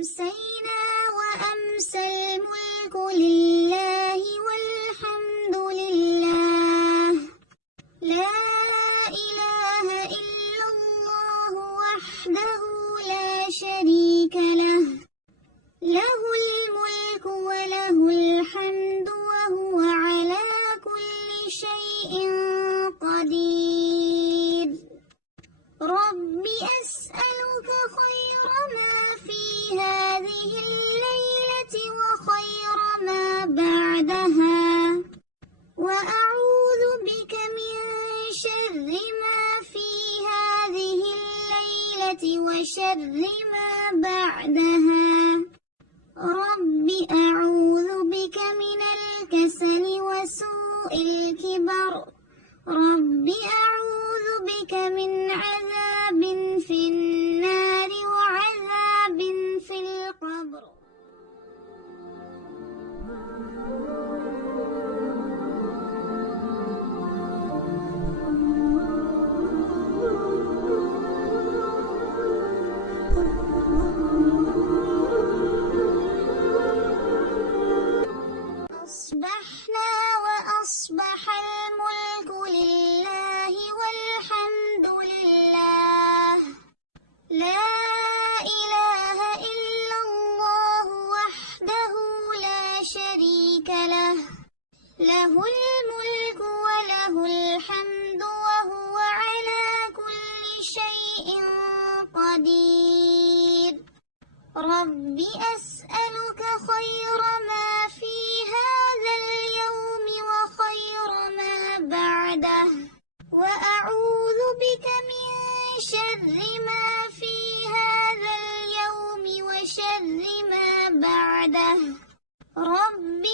أمسينا وأمسى الملك لله والحمد لله، لا إله إلا الله وحده لا شريك له، له الملك وله الحمد وهو على كل شيء قدير. رب أسألك خير ما في هذه الليلة وخير ما بعدها، وأعوذ بك من شر ما في هذه الليلة وشر ما بعدها. رب أعوذ بك من الكسل وسوء الكبر. رب أعوذ بك من عذاب في النار وعذاب في القبر. أصبحنا وأصبح الملك لله والحمد لله، لا إله إلا الله وحده لا شريك له، له الملك وله الحمد وهو على كل شيء قدير. رب أسألك خير ما في هذا اليوم وخير ما بعده، وأعوذ بك من شر ما في هذا اليوم وشر ما بعده. رب